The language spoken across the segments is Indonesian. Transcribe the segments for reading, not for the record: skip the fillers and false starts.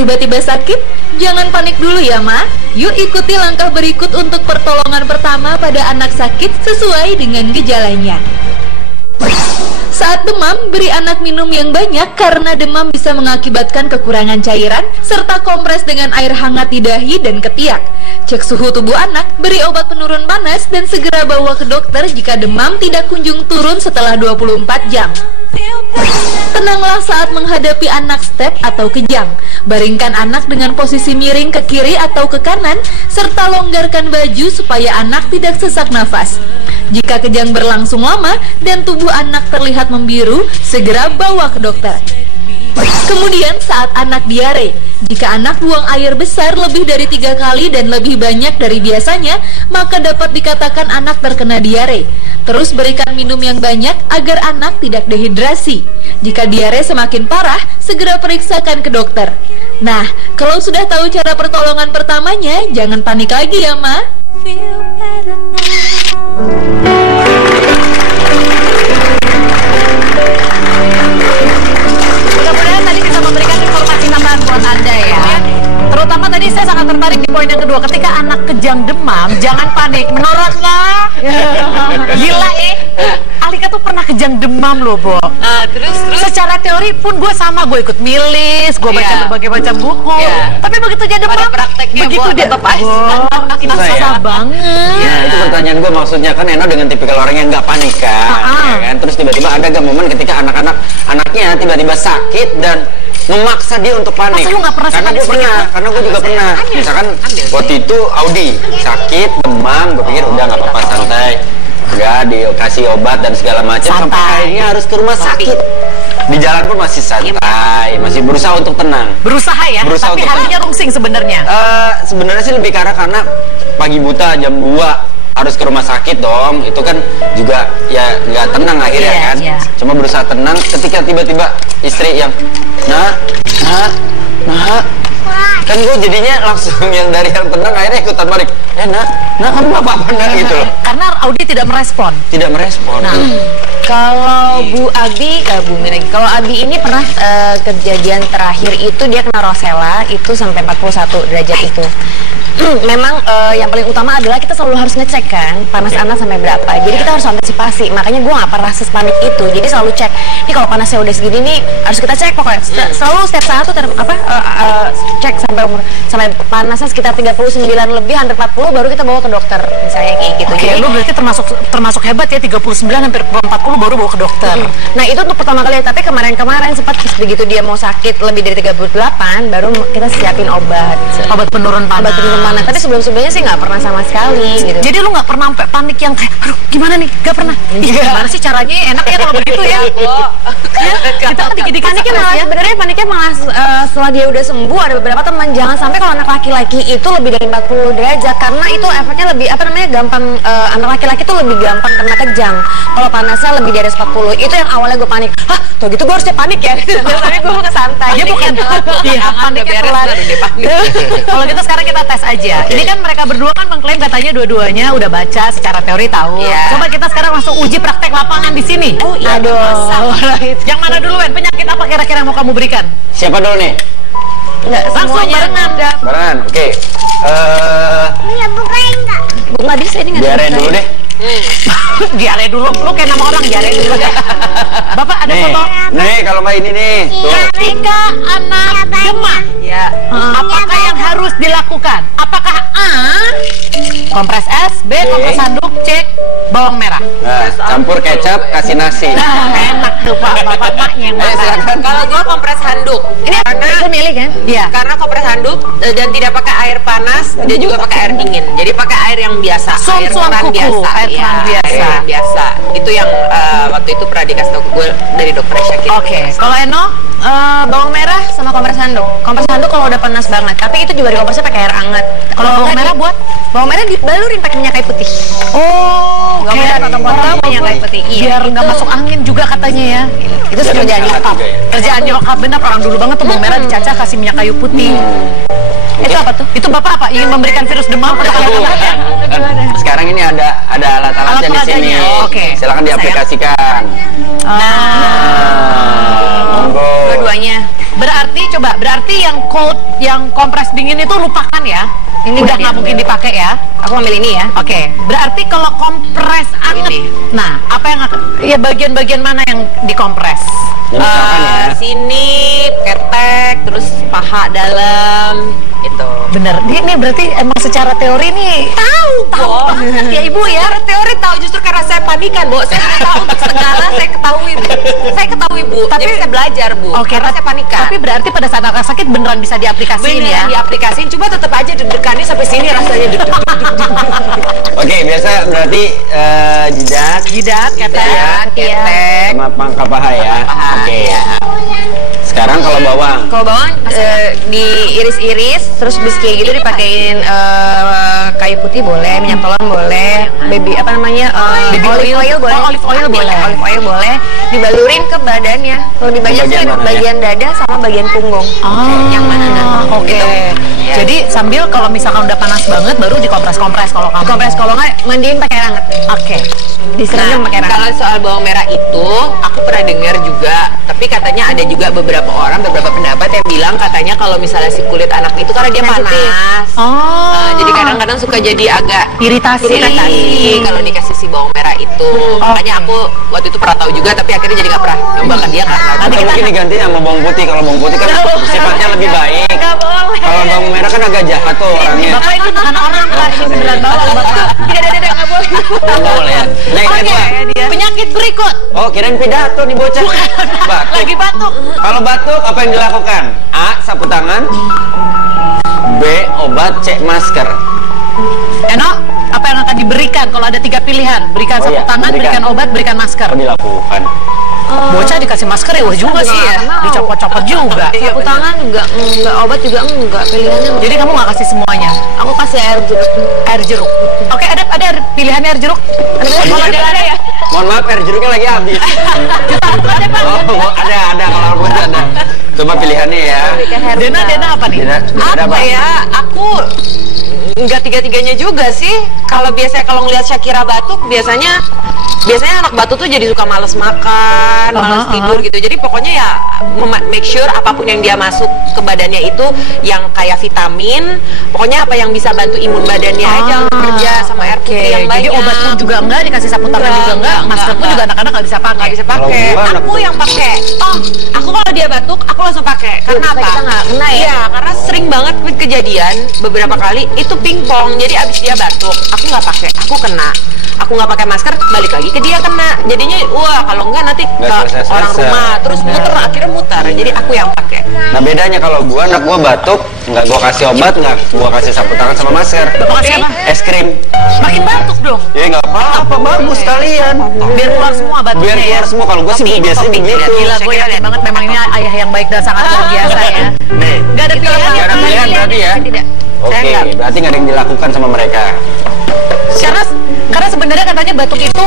tiba-tiba sakit? Jangan panik dulu ya, Ma. Yuk ikuti langkah berikut untuk pertolongan pertama pada anak sakit sesuai dengan gejalanya. Saat demam, beri anak minum yang banyak karena demam bisa mengakibatkan kekurangan cairan, serta kompres dengan air hangat di dahi dan ketiak. Cek suhu tubuh anak, beri obat penurun panas, dan segera bawa ke dokter jika demam tidak kunjung turun setelah 24 jam. Tenanglah saat menghadapi anak step atau kejang. Baringkan anak dengan posisi miring ke kiri atau ke kanan, serta longgarkan baju supaya anak tidak sesak nafas. Jika kejang berlangsung lama dan tubuh anak terlihat membiru, segera bawa ke dokter. Kemudian saat anak diare, jika anak buang air besar lebih dari 3 kali dan lebih banyak dari biasanya, maka dapat dikatakan anak terkena diare. Terus berikan minum yang banyak agar anak tidak dehidrasi. Jika diare semakin parah, segera periksakan ke dokter. Nah, kalau sudah tahu cara pertolongan pertamanya, jangan panik lagi ya, Ma. Mudah-mudahan tadi bisa memberikan informasi tambahan buat Anda ya. Terutama tadi saya sangat tertarik di poin yang kedua. Ketika anak kejang demam, jangan panik. Menurut lah, gila Alika tuh pernah kejang demam loh, Bo. Terus Secara teori pun gue sama, gue ikut milis, gue baca berbagai macam buku. Tapi begitu dia demam, prakteknya begitu dia tetap aja. itu susah banget. Ya, itu pertanyaan gue, maksudnya kan Eno dengan tipikal orang yang nggak panik kan, ya kan? Terus tiba-tiba ada gak momen ketika anaknya tiba-tiba sakit dan memaksa dia untuk panik? Masa lu nggak pernah Karena gue pernah, karena gue juga pernah. Misalkan waktu itu Audi sakit, demam, gue pikir udah nggak apa-apa, santai. Enggak, dikasih obat dan segala macam sampai akhirnya harus ke rumah sakit. Di jalan pun masih santai, masih berusaha untuk tenang. Berusaha ya, Berusaha tapi untuk harinya rungsing sebenarnya. Sebenarnya sih lebih karena pagi buta jam 2 harus ke rumah sakit dong. Itu kan juga ya nggak tenang akhirnya kan. Cuma berusaha tenang ketika tiba-tiba istri yang nah kan gue jadinya langsung yang dari yang tenang akhirnya ikutan balik. Nah kamu apa-apa gitu loh. Karena Audi tidak merespon. Nah, kalau Bu Abi, kalau Abi ini pernah kejadian terakhir itu dia kena rosella itu sampai 41 derajat itu. Memang yang paling utama adalah kita selalu harus ngecek kan panas anak sampai berapa. Jadi kita harus antisipasi. Makanya gue nggak pernah sepanik itu. Jadi selalu cek. Ini kalau panasnya udah segini nih harus kita cek pokoknya. Selalu setiap saat tuh cek sampai panasnya sekitar 39 lebih, hampir 40 baru kita bawa ke dokter misalnya kayak gitu. Oke, lu berarti termasuk hebat ya, 39 hampir 40 baru bawa ke dokter. Nah itu untuk pertama kali, tapi kemarin sempat begitu dia mau sakit lebih dari 38 baru kita siapin obat penurun panas. Tapi sebelumnya sih nggak pernah sama sekali gitu. Jadi lu nggak pernah sampai panik yang kayak aduh gimana nih, nggak pernah. Gimana sih caranya enaknya kalau begitu ya? Kita kan dikit-dikit paniknya malah sebenarnya setelah dia udah sembuh. Ada beberapa teman, jangan sampai kalau anak laki-laki itu lebih dari 40 derajat karena itu efeknya lebih gampang, anak laki-laki itu lebih gampang kena kejang. Kalau panasnya lebih dari 40 itu yang awalnya gue panik. Tuh gitu gue harusnya panik ya. Tapi gue mau santai. Dia bukan paniknya pelan. Kalau gitu sekarang kita tes aja. Ini kan mereka berdua kan mengklaim katanya dua-duanya udah baca secara teori tahu. Coba kita sekarang langsung uji praktek lapangan di sini. Aduh. Yang mana duluan? Penyakit apa kira-kira yang mau kamu berikan? Siapa dulu nih? Langsung Barengan. Oke. Iya bukain enggak? Nggak bisa ini nggak. Diare dulu deh. Diare dulu, lu kayak nama orang diare dulu deh. Bapak ada foto. Nih kalau nggak ini nih. Ketika anak demam, apakah yang harus dilakukan? Apakah A, kompres es, B, kompres handuk, C, bawang merah? Nah, campur kecap, kasih nasi. Enak tuh Pak, bapak-bapaknya yang makan. Kalau gua kompres handuk. Ini karena milih kan? Iya. Karena kompres handuk dan tidak pakai air panas, dia juga pakai air dingin. Jadi pakai air yang biasa, air keran biasa. Air keran biasa. Air biasa. Itu yang waktu itu pernah dikasih tau gue dari dokter Syakir. Oke. Kalau Eno, bawang merah sama kompres handuk. Kompres handuk kalau udah panas banget, tapi itu juga dikompresnya pakai air hangat. kalau bawang merah buat? Bawang merah dibalurin pakai minyak kayu putih. Oh, bawang merah potong-potong minyak kayu putih. Biar nggak masuk angin juga katanya ya. Itu kerjaan nyokap. Kerjaan nyokap benar, orang dulu banget tuh bawang merah dicacah kasih minyak kayu putih. Itu apa tuh? Itu Bapak apa? Ingin memberikan virus demam untuk anak-anak? Sekarang ini ada alat-alatnya di sini. Oke. Silakan diaplikasikan. Dua-duanya. Berarti yang cold, yang kompres dingin itu lupakan ya. Ini udah nggak mungkin dipakai ya. Aku ambil ini ya. Oke, berarti kalau kompres anget, nah apa yang ya bagian-bagian mana yang dikompres? Ya, misalkan ya. Sini ketek, terus paha dalam itu. Bener, ini berarti emang secara teori nih tahu banget ya Ibu ya. Secara teori tahu, justru karena saya panikan, Bu. Saya tahu untuk segala, saya ketahui, Bu. Saya ketahui, Bu. Tapi jadi saya belajar, Bu. Oke, karena saya panikan. Tapi berarti pada saat anak sakit beneran bisa diaplikasiin ya? Diaplikasiin, coba tetap aja deg-degannya sampai sini rasanya deg-deg. Oke, biasa berarti jidat, ketek, sama pangkal paha ya. Oke. Sekarang kalau bawang. Kalau bawang diiris-iris, terus bis kayak gitu dipakein kayu putih boleh, minyak telon boleh, baby apa namanya Baby olive oil. oil boleh. Oh, olive oil boleh. Olive oil boleh. Dibalurin ke badannya. Kalau di bagian Bagian tuh mana, bagian dada sama bagian punggung. Yang mana Oke. Jadi sambil kalau misalkan udah panas banget baru dikompres-kompres kalau kamu. Kompres, kalau nggak mandiin pakai air hangat. Oke. Diserendam pakai air hangat. Kalau soal bawang merah itu, aku pernah dengar juga, tapi katanya ada juga beberapa pendapat yang bilang katanya kalau misalnya si kulit anak itu karena dia Sensitif. panas. Jadi kadang-kadang suka jadi agak Iritasi. kalau dikasih si bawang merah itu. Makanya aku waktu itu pernah tahu juga, tapi akhirnya jadi nggak pernah nyoba ke dia karena Atau mungkin diganti sama bawang putih. Kalau bawang putih kan sifatnya lebih baik. Kalau bawang merah kan agak jahat tuh orangnya. Bapak itu bukan orang Pak, ini beneran bawang Bapak. Tidak, nggak boleh. Nggak boleh ya. Yang kedua. Penyakit berikut. Oh, kirain pidato nih bocah. Batuk. Lagi batuk. Kalau batuk apa yang dilakukan? A. Sapu tangan. B. Obat. C. Masker. Eno, apa yang akan diberikan kalau ada 3 pilihan? Berikan Oh sapu iya, tangan, berikan obat, berikan masker. Apa dilakukan? Bocah dikasih masker ya wah juga sih ya. Dicopot-copot juga. Sapu tangan enggak, obat juga enggak, pilihannya. Jadi kamu nggak kasih semuanya. Aku kasih air jeruk. Air jeruk. Oke, ada pilihannya air jeruk. Kalau ada ya. Mohon maaf, air jeruknya lagi habis. Oh, ada. Kalau aku ada. Coba pilihannya ya. Dena apa nih? apa ya? Aku nggak tiga-tiganya juga sih. Kalau ngelihat Shakira batuk, biasanya anak batuk tuh jadi suka males makan, males tidur gitu. Jadi pokoknya ya make sure apapun yang dia masuk ke badannya itu yang kayak vitamin, pokoknya apa yang bisa bantu imun badannya aja kerja, sama air putih yang banyak. Jadi obat pun juga enggak, dikasih sapu tangan juga enggak, masker pun juga anak-anak nggak bisa pakai. Nggak bisa pakai. Kalau gua Aku yang pakai. Aku kalau dia batuk, aku langsung pakai. Karena apa? Kita nggak kena ya. Iya, karena sering banget kejadian beberapa kali itu pingpong. Jadi abis dia batuk, aku nggak pakai, aku kena. Aku nggak pakai masker, balik lagi ke dia kena. Jadinya wah kalau enggak nanti ke selesai-selesai. orang rumah terus akhirnya muter. Jadi aku yang pakai. Nah, bedanya kalau anak gua batuk, nggak gua kasih obat, nggak gua kasih sapu tangan sama masker. Bapak kasih apa? Es krim. Makin batuk dong. Ya nggak apa-apa, bagus sekalian. Biar keluar semua batuknya Biar keluar ya. semua. Kalau gua sih biasanya begitu. Gila, gue yakin banget memang ini ayah yang baik dan sangat luar biasa ya. Nih, Gak ada pilihan. nggak ada pilihan berarti ya? Tidak. Oke, berarti nggak ada yang dilakukan sama mereka. Karena sebenarnya katanya batuk itu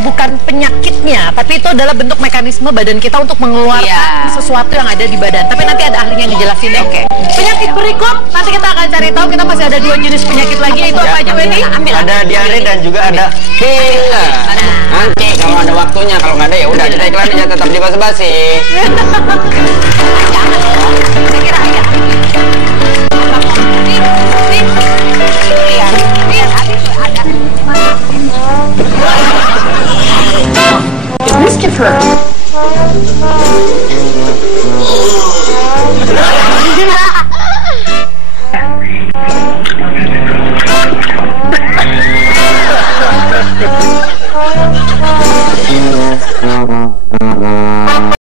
bukan penyakitnya, tapi itu adalah bentuk mekanisme badan kita untuk mengeluarkan sesuatu yang ada di badan. Tapi nanti ada ahlinya yang ngejelasin deh. Oke. Penyakit berikut nanti kita akan cari tahu. Kita masih ada 2 jenis penyakit lagi. Itu apa aja, Wendy? Ada diare dan juga ada pilek. Nanti kalau ada waktunya, kalau nggak ada ya udah kita iklan aja, tetap di basa-basi. Saya kira